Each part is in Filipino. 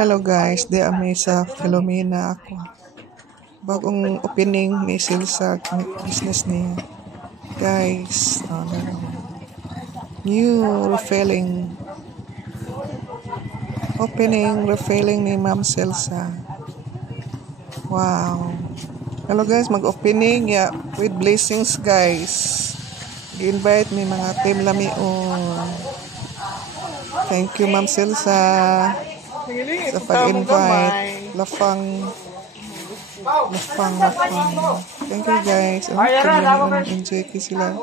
Hello guys, di ami sa Philomena ako. Bagong opening ni Silsa business niya. Guys, new refilling. Opening, refilling ni Ma'am Silsa. Wow. Hello guys, mag-opening ya with blessings guys. I-invite mi mga team Lamion. Thank you Ma'am Silsa sa pag-invite. Lafang. Thank you guys. Enjoy kayo sila.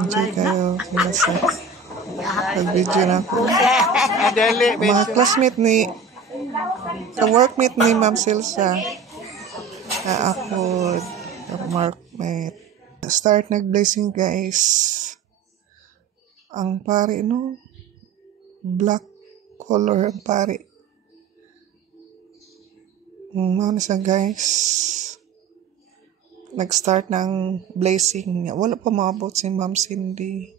Enjoy kayo sila sa pag-video na ako. Mga classmate ni workmate ni Ma'am Silsa na ako workmate. Start nag-blessing guys. Ang pari no, black color ang pari. Ano sa guys, nag-start ng blessing. Wala pa maabot si Ma'am Cindy.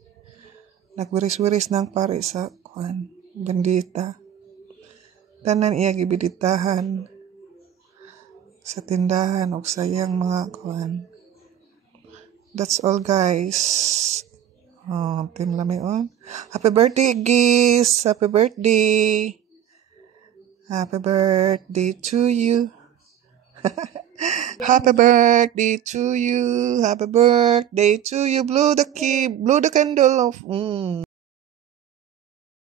Nagwiris-wiris ng pare sa bandita. Tanan iya gibiditahan sa tindahan o sayang mga That's all guys. Team Lamion. Happy birthday Gis! Happy birthday! Happy birthday to you. Happy birthday to you. Happy birthday to you. Blow the candle of.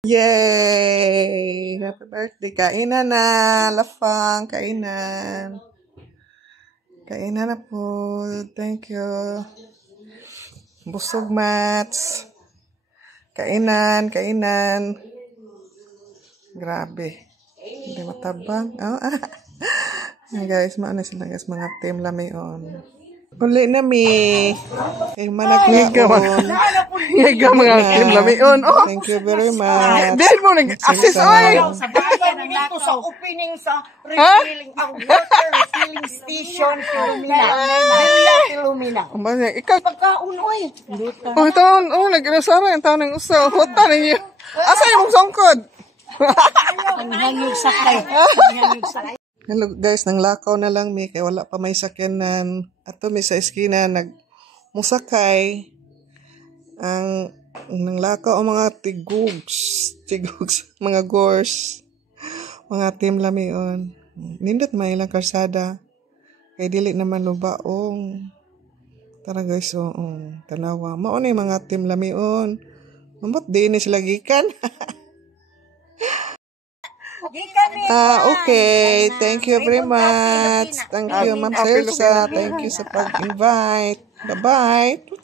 Yay! Happy birthday. Kainan na. Lafang. Kainan. Kainan na po. Thank you. Busog mats. Kainan. Grabe. Hindi matabang. Guys, maano sila guys, mga team Lamion. Uli na mi. Kay managlaon. Yaga mga team Lamion. Thank you very much. Dahil mo nag-assist oy. Sa bayan dito sa opening sa refilling ang water refilling station Philomena. Ikaw Pagkaon oy. taon, nag-inasara yung taon ng usaw. Huta ninyo. Asa yung songkod? Hello guys, nang lakaw na lang mi kay wala pa may sakyanan. Ato mi sa eskina musakay ang nang lakaw ang mga tigugs, mga gors, mga team Lamion. Nindot may ilang karsada kay dili naman lubaong. Tara guys, tanawa. Mao ni mga team Lamion. Mambot di ni sila gikan. Okay. Thank you very much. Thank you, Ma'am Silsa. Thank you sa pag-invite. Bye-bye.